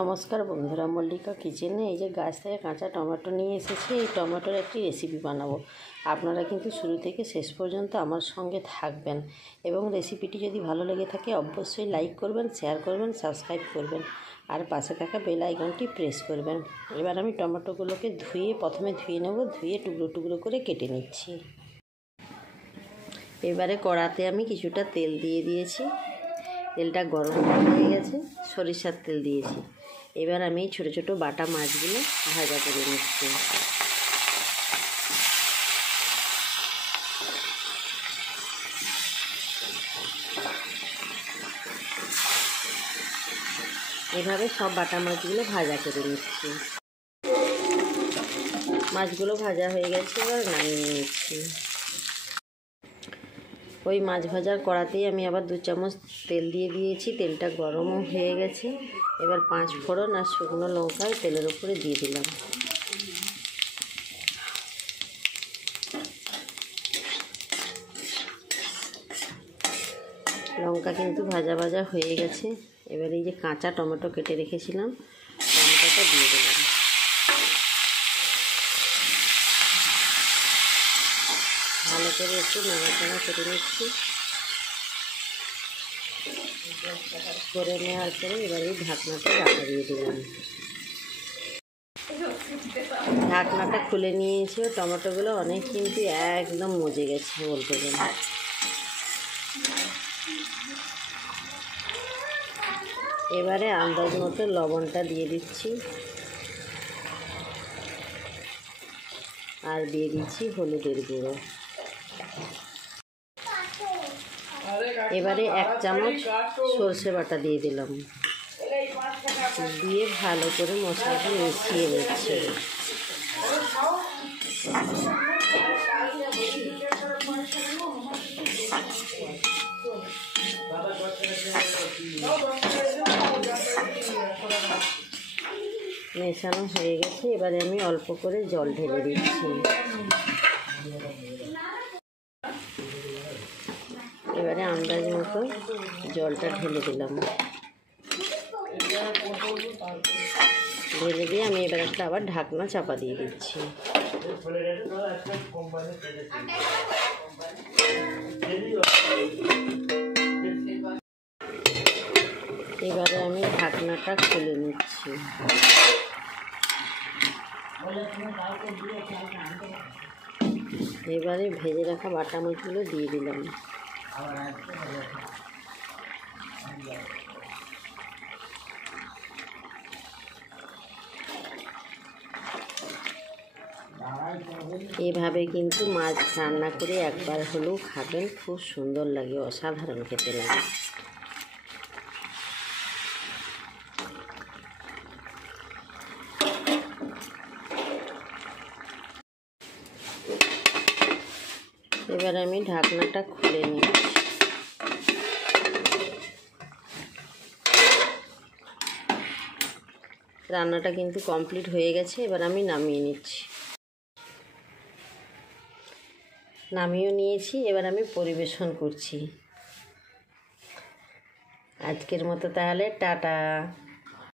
নমস্কার বন্ধুরা, মল্লিকা কিচেনে এই যে গাছ থেকে কাঁচা টমেটো নিয়ে এসেছি। এই টমেটোর একটি রেসিপি বানাবো। আপনারা কিন্তু শুরু থেকে শেষ পর্যন্ত আমার সঙ্গে থাকবেন এবং রেসিপিটি যদি ভালো লেগে থাকে অবশ্যই লাইক করবেন, শেয়ার করবেন, সাবস্ক্রাইব করবেন আর পাশে থাকা বেল আইকনটি প্রেস করবেন। এবার আমি টমেটোগুলোকে প্রথমে ধুয়ে নেব। ধুয়ে টুকরো টুকরো করে কেটে নিচ্ছি। এবারে কড়াতে আমি কিছুটা তেল দিয়ে দিয়েছি। তেলটা গরম হয়ে গেছে, সরিষার তেল দিয়েছি। এবার আমি ছোট ছোট বাটা মাছগুলো ভাজা করে নিচ্ছি। এভাবে সব বাটা মাছগুলো ভাজা করে নিচ্ছি। মাছগুলো ভাজা হয়ে গেছে, এবার নামিয়ে নিচ্ছি। ওই মাছ ভাজার কড়াতেই আমি আবার 2 চামচ তেল দিয়ে দিয়েছি। তেলটা গরমও হয়ে গেছে। এবার 5 ফোড়ন আর শুকনো লঙ্কা তেলের উপরে দিয়ে দিলাম। লঙ্কা কিন্তু ভাজা ভাজা হয়ে গেছে। এবার এই যে কাঁচা টমেটো কেটে রেখেছিলাম, টমেটোটা দিয়ে দিলাম। ভালো করে একটু নাড়াচাড়া করে নিচ্ছি। করে নেওয়ার পরে এবার এই ঢাকনাটা রাখা দিয়ে দিলাম। ঢাকনাটা খুলে নিয়েছি। টমেটোগুলো অনেক কিন্তু একদম মজে গেছে বলতে গেলে। এবারে আন্দাজ মতো লবণটা দিয়ে দিচ্ছি আর দিয়ে দিচ্ছি হলুদের গুঁড়ো। এবারে 1 চামচ সর্ষে বাটা দিয়ে দিলাম। দিয়ে ভালো করে মশলাটা মিশিয়ে নিচ্ছি। মেশানো হয়ে গেছে। এবারে আমি অল্প করে জল ঢেলে দিচ্ছি। এবারে আন্দাজ মতো জলটা ঢেলে দিলাম। ঢেলে দিয়ে আমি এবার একটা আবার ঢাকনা চাপা দিয়ে দিচ্ছি। এবারে আমি ঢাকনাটা খুলে নিচ্ছি। এবারে ভেজে রাখা বাটা মাছগুলো দিয়ে দিলাম। এভাবে কিন্তু মাছ রান্না করে একবার হলেও খাবেন, খুব সুন্দর লাগে, অসাধারণ খেতে লাগে। এবার আমি ঢাকনাটা খুলে নিচ্ছি। রান্নাটা কিন্তু কমপ্লিট হয়ে গেছে। এবার আমি নামিয়ে নিচ্ছি। নামিয়েও নিয়েছি। এবার আমি পরিবেশন করছি। আজকের মতো তাহলে টাটা।